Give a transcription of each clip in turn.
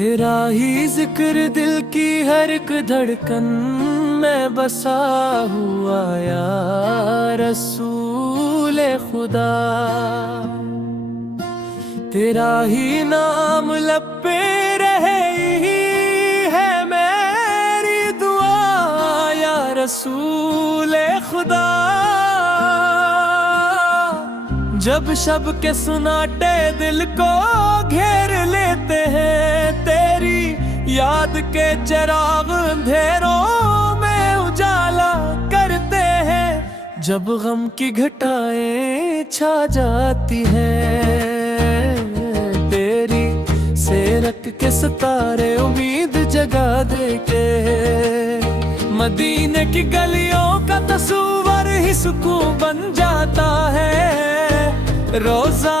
तेरा ही जिक्र दिल की हर एक धड़कन में बसा हुआ या रसूल खुदा। तेरा ही नाम लब पे रहे ही है मेरी दुआ या रसूल खुदा। जब शब के सुनाटे दिल को घेर लेते हैं, तेरी याद के चिराग अंधेरों में उजाला करते हैं। जब गम की घटाएं छा जाती हैं, तेरी सेरक के सितारे उम्मीद जगा देते हैं। मदीने की गलियों का तस्वीर ही सुकून बन जाता है। रोज़ा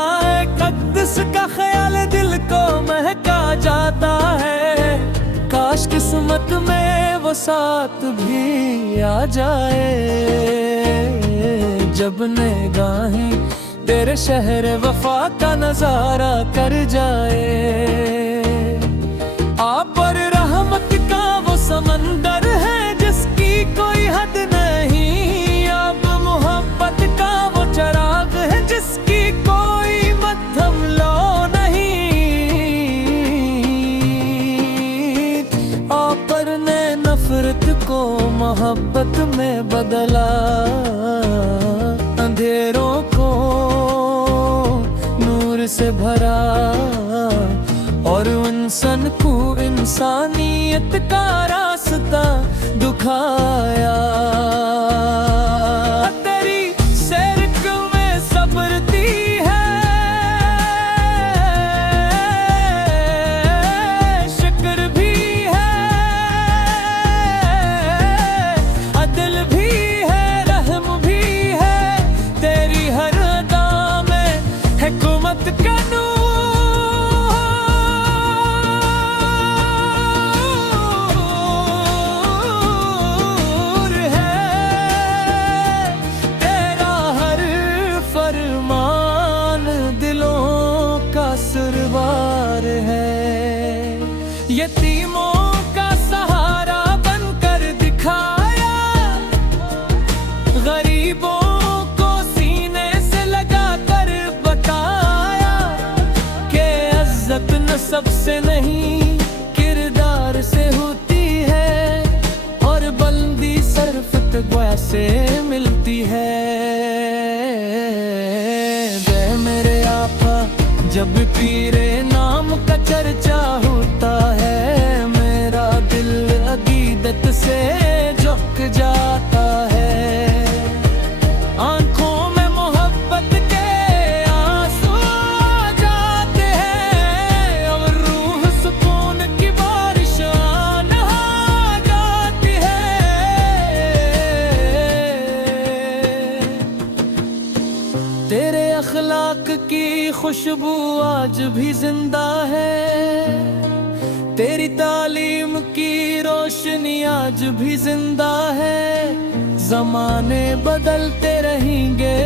क़ुद्स का ख्याल दिल को महका जाता है। काश किस्मत में वो साथ भी आ जाए, जब निगाहें तेरे शहर वफा का नजारा कर जाए। आप पर रहमत का वो समंदर है जिसकी कोई हद नहीं। आप मोहब्बत का वो चराग है जिसकी कोई मध्यम लो नहीं। आप पर ने नफरत को मोहब्बत में बदला, अंधेरों को नूर से भरा और इंसान को इंसानियत का रास्ता दिखाया। तेरी सिरक में सब्र दी है, शुक्र भी है, अदल भी है, रहम भी है। तेरी हर अदा में हिकमत का सरवार है। यतीमों का सहारा बनकर दिखाया, गरीबों को सीने से लगा कर बताया कि इज्जत नस्ब से नहीं किरदार से होती है, और बुलंदी सिर्फ तक़वा से मिलती है। मेरे आपा जब पीरे नाम का चर्चा होता है, मेरा दिल अकीदत से झुक जाता है। आंखों में मोहब्बत के आंसू आ जाते हैं, और रूह सुकून की बारिश नहा जाती है। तेरे अखलाक की खुशबू आज भी जिंदा है, तेरी तालीम की रोशनी आज भी जिंदा है। ज़माने बदलते रहेंगे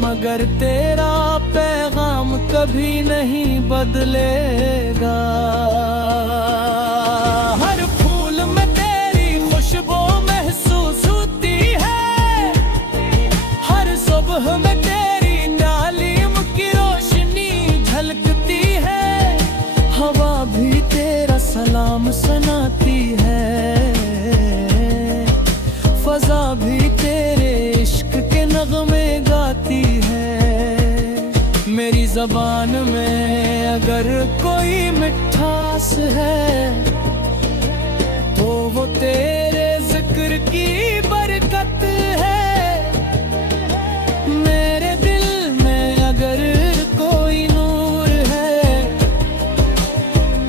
मगर तेरा पैगाम कभी नहीं बदलेगा। हर फूल में तेरी खुशबू महसूस होती है, हर सुबह में हवा भी तेरा सलाम सुनाती है, फजा भी तेरे इश्क के नगमे गाती है। मेरी ज़बान में अगर कोई मिठास है तो वो तेरे जिक्र की बरकत है। मेरे दिल में अगर कोई नूर है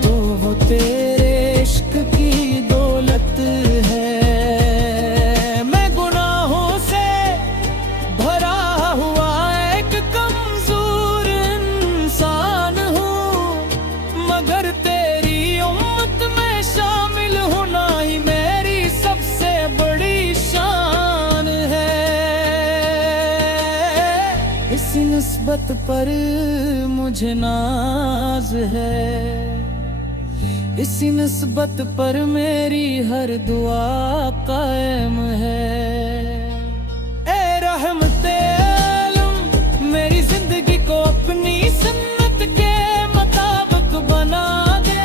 तो वो तेरे इश्क की दौलत है। मैं गुनाहों से भरा हुआ एक कमजोर इंसान हूँ, मगर तेरी उम्मत में शामिल होना ही मेरी सबसे बड़ी शान है। इस निस्बत पर मुझे नाज है, इसी निस्बत पर मेरी हर दुआ कायम है। ए रहमते आलम मेरी जिंदगी को अपनी सुन्नत के मुताबिक बना दे।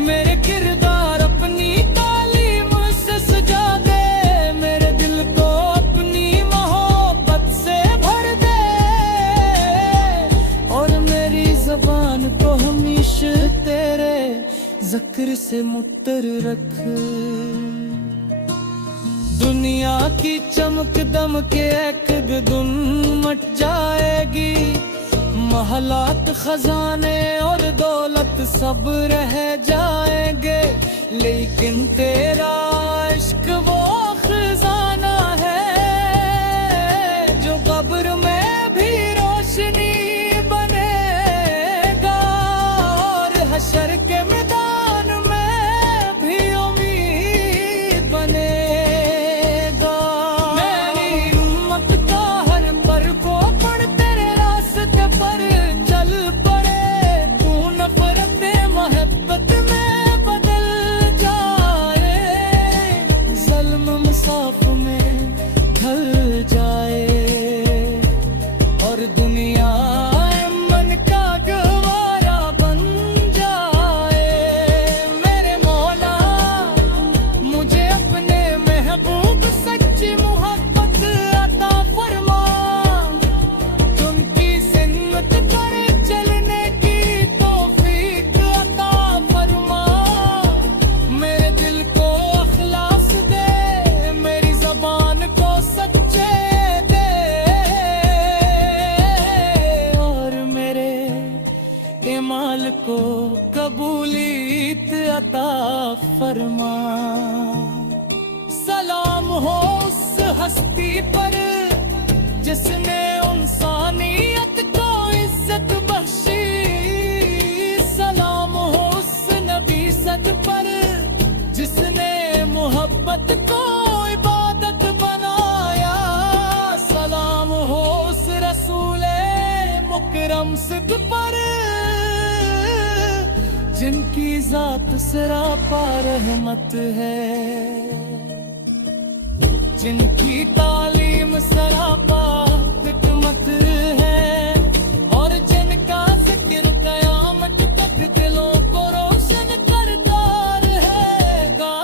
मेरे किरदार अपनी तालीम से सजा दे। मेरे दिल को अपनी मोहब्बत से भर दे और मेरी ज़बान को हमेशा तेरे ज़िक्र से मुत्तर रख। दुनिया की चमक दमक एक दिन मट जाएगी। महलात खजाने और दौलत सब रह जाएंगे, लेकिन तेरा इश्क वो खजाना है जो कब्र में भी रोशनी बनेगा और हशर के मैदान में भी उम्मीद बनेगा। मेरी उम्मत का हर पर को पड़ तेरे रास्ते पर चल पड़े। तू नफरत मोहब्बत में बदल जाए, ज़ल्म इंसाफ में ढल जाए और दुनिया मन का गवारा बन जाए। मेरे मौला मुझे अपने महबूब सच्ची मोहब्बत अता फरमा। तुमकी सुन्नत पर चलने की तौफीक अता फरमा। मेरे दिल को अखलास दे, मेरी ज़बान को सच्चे दे और मेरे इमाल को कबूलियत अता फरमा। सलाम हो उस हस्ती पर जिसने इंसानियत को इज्जत बख्शी। सलाम हो उस नबी सद पर जिसने मोहब्बत को इबादत बनाया। सलाम हो उस रसूले मुकरम सिद्ध पर जिनकी जात सरापा रहमत है, जिनकी तालीम सरापा हिकमत है और जिनका जिक्र कयामत तक दिलों को रोशन करता रहेगा।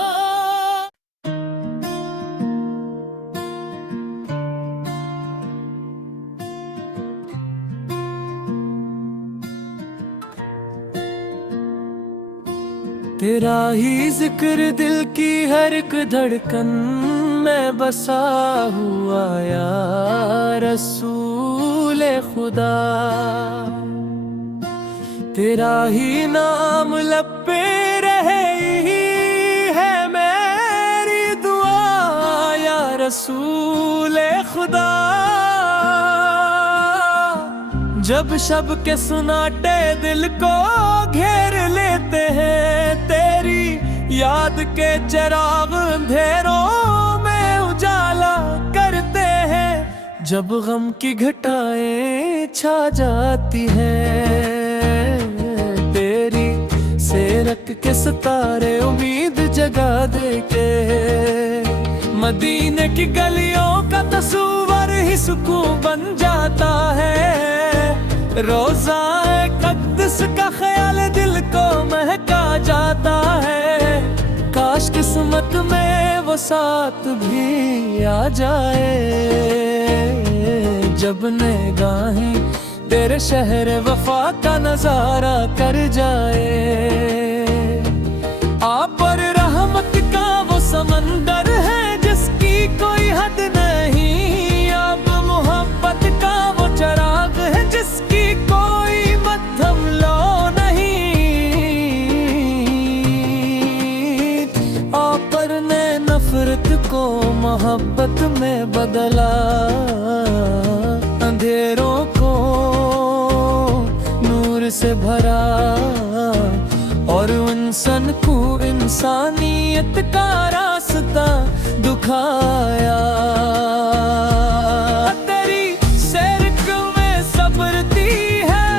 तेरा ही जिक्र दिल की हर एक धड़कन में बसा हुआ या रसूल खुदा। तेरा ही नाम लब पे रहे ही है मेरी दुआ या रसूल खुदा। जब शब के सुनाटे दिल को घेर लेते हैं, तेरी याद के चिराग अंधेरों में उजाला करते हैं। जब गम की घटाएं छा जाती हैं, तेरी सेरक के सितारे उम्मीद जगा देते हैं। मदीने की गलियों का तस्वीर ही सुकून बन जाता है। रोज़ा क़ुद्स का ख्याल दिल को महका जाता है। काश किस्मत में वो साथ भी आ जाए, जब निगाहें तेरे शहर वफा का नजारा कर जाए। आप पर रहमत का वो समंदर है जिसकी कोई हद नहीं। आप मोहब्बत का वो चिराग है जिसकी कोई मध्यम लो नहीं। आप पर ने नफरत को मोहब्बत में बदला, अंधेरों को नूर से भरा और इंसान को इंसानियत का रास्ता दिखाया। तेरी सिरक में सब्रती है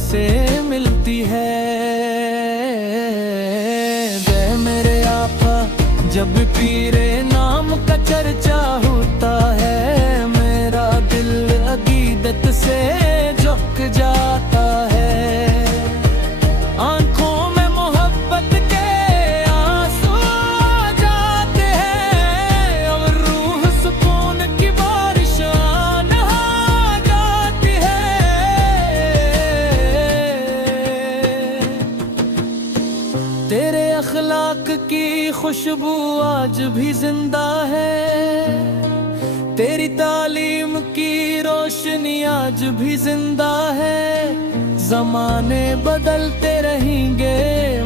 कैसे मिलती है। वे मेरे आपा जब पीरे नाम का चर्चा होता है, मेरा दिल अकीदत से झुक जाता है। आंखों में मोहब्बत के आंसू आ जाते हैं और रूह सुकून की बारिश नहा जाती है। तेरे अखलाक की खुशबू आज भी जिंदा है, तेरी तालीम की रोशनी आज भी जिंदा है। ज़माने बदलते रहेंगे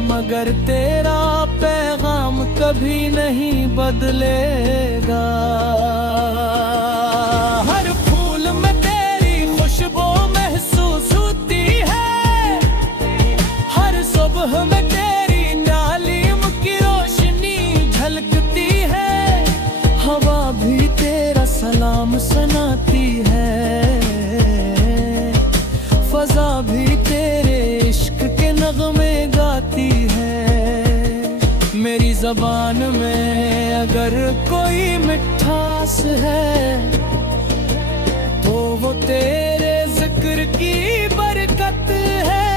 मगर तेरा पैगाम कभी नहीं बदलेगा। हर फूल में तेरी खुशबू महसूस होती है, हर सुबह में तेरी तालीम की रोशनी झलकती है। हवा भी तेरा सलाम सुनाती है, फजा भी तेरे इश्क के नगमे गाती है। मेरी ज़बान में अगर कोई मिठास है तो वो तेरे जिक्र की बरकत है।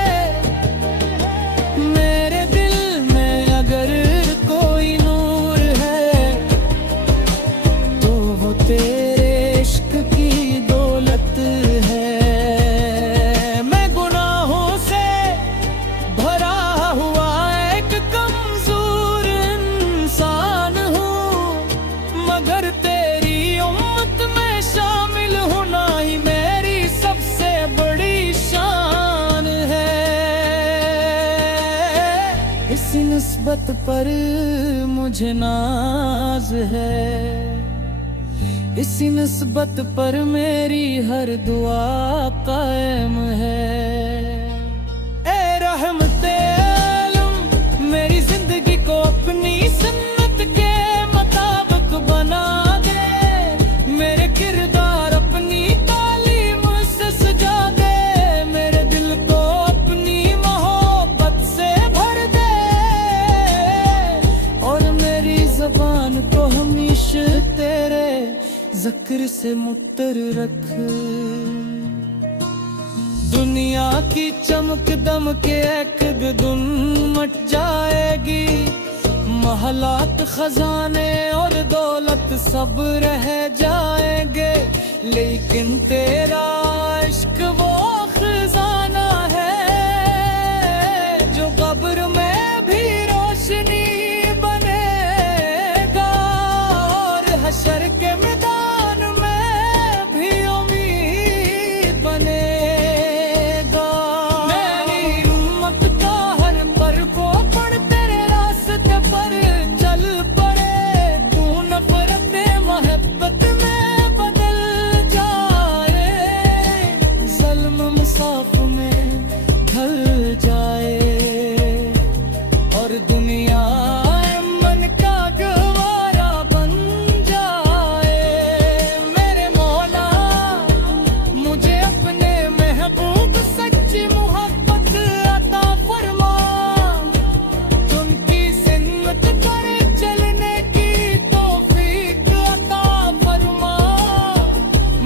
मेरे दिल में अगर कोई नूर है तो वो तेरे इश्क की दौलत है। इसी निस्बत पर मुझे नाज है, इसी निस्बत पर मेरी हर दुआ कायम है। ए रहमते आलम मेरी जिंदगी को अपनी सुन्नत के मुताबिक बना दे, मेरे किरदार अपनी तालीम से सजा दे, मेरे दिल को अपनी मोहब्बत से भर दे और मेरी ज़बान को हमेशा तेरे ज़िक्र से मुत्तर रख। दुनिया की चमक दमक एक दिन मट जाएगी, महलात खजाने और दौलत सब रह जाएंगे, लेकिन तेरा इश्क वो खजाना है जो कब्र में भी रोशनी बनेगा और हशर के मैदान में भी उम्मीद बनेगा। मेरी उम्मत का हर पर को पढ़ तेरे रास्ते पर चल पड़े, तू नफरत मोहब्बत में बदल जाए, ज़ल्म इंसाफ में ढल जाए और दुनिया मन का गवारा बन जाए। मेरे मौला मुझे अपने महबूब सच्ची मोहब्बत अता फरमा, उनकी सुन्नत पर चलने की तौफीक अता फरमा।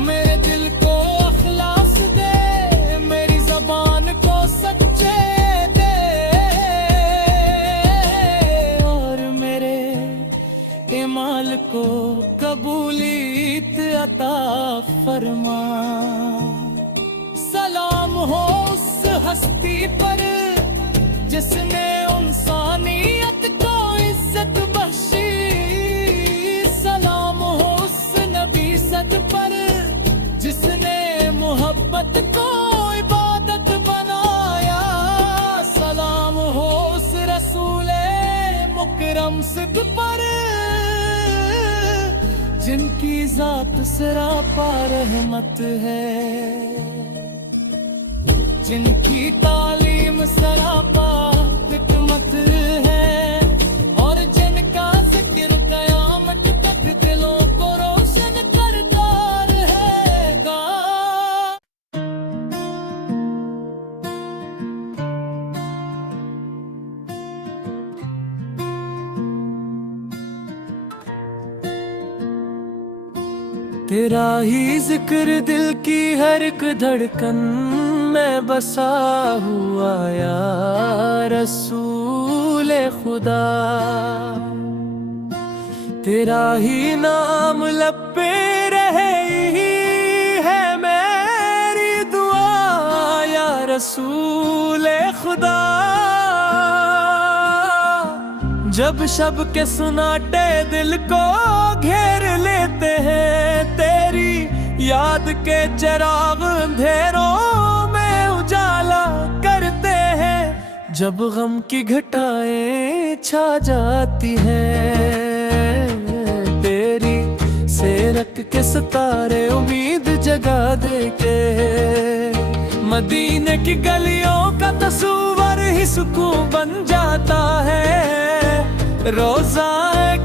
मेरे दिल को अखलास दे, मेरी ज़बान को सच्चे दे और मेरे इमाल को कबूलियत अता फरमा। सलाम हो उस हस्ती पर जिसने इंसानियत को इज्जत बख्शी, सलाम हो उस नबी सद पर जिसने मोहब्बत को इबादत बनाया, सलाम हो उस रसूले मुकरम सिद्ध पर जिनकी जात सरापा रहमत है, जिनकी तालीम सरापा हिकमत है और जिनका जिक्र कयामत तक दिलों को रोशन करता रहेगा। तेरा ही जिक्र दिल की हर एक धड़कन में बसा हुआ या रसूल खुदा। तेरा ही नाम लब पे रहे ही है मेरी दुआ या रसूल खुदा। जब शब के सुनाटे दिल को घेर लेते हैं, तेरी याद के चिराग अंधेरों में उजाला करते हैं। जब गम की घटाएं छा जाती हैं, तेरी सेरक के सितारे उम्मीद जगा देते हैं। मदीने की गलियों का तस्वीर ही सुकून बन जाता है। रोज़ा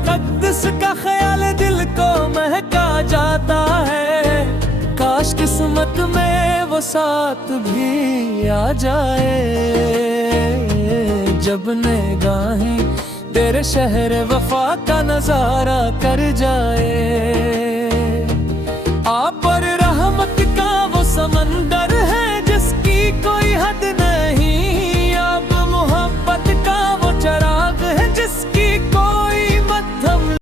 क़ुद्स का ख्याल दिल को महका जाता है। काश किस्मत में वो साथ भी आ जाए, जब निगाहें तेरे शहर वफा का नजारा कर जाए।